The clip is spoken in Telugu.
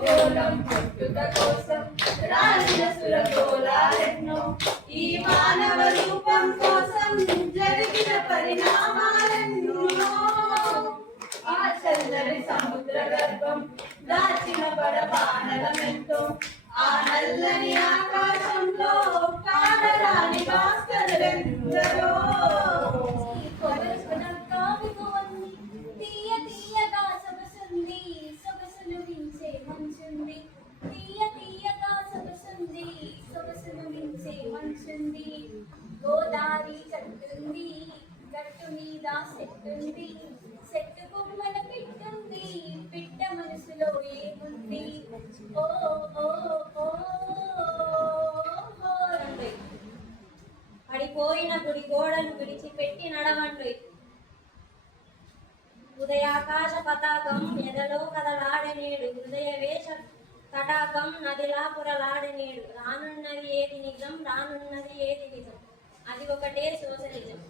గోలం పుట్టుక కోసం రాలిన సురగోళాలెన్నో ఈ మానవ రూపం కోసం జరిగిన పరిణామాలెన్నో ఆ చందరి సముద్ర గర్భం దాచిన పడపానలమెంతో ఆ నల్లని ఆకాశంలో కానరాని భాస్కరులెందరో తీయ తీయగా సొగసుంది సొగసులు మించే మంచుంది తీయ తీయగా సొగసుంది సొగసులు మించే మంచుంది గోదారి చెట్టుంది గట్టు మీద చెట్టుంది చెట్టు కొమ్మల పిట్టుంది పిట్ట మనసులో ఏముంది ఓ ఓ ఓ పడిపోయిన గుడి గోడను విడిచిపెట్టి నడవండి ఉదయాకాశ పతాకం ఎదలో కదలాడనేడు హృదయ వేష తటాకం నదిలా పురలాడనేడు రానున్నది ఏది నిజం రానున్నది ఏది నిజం అది ఒకటే సోషలిజం.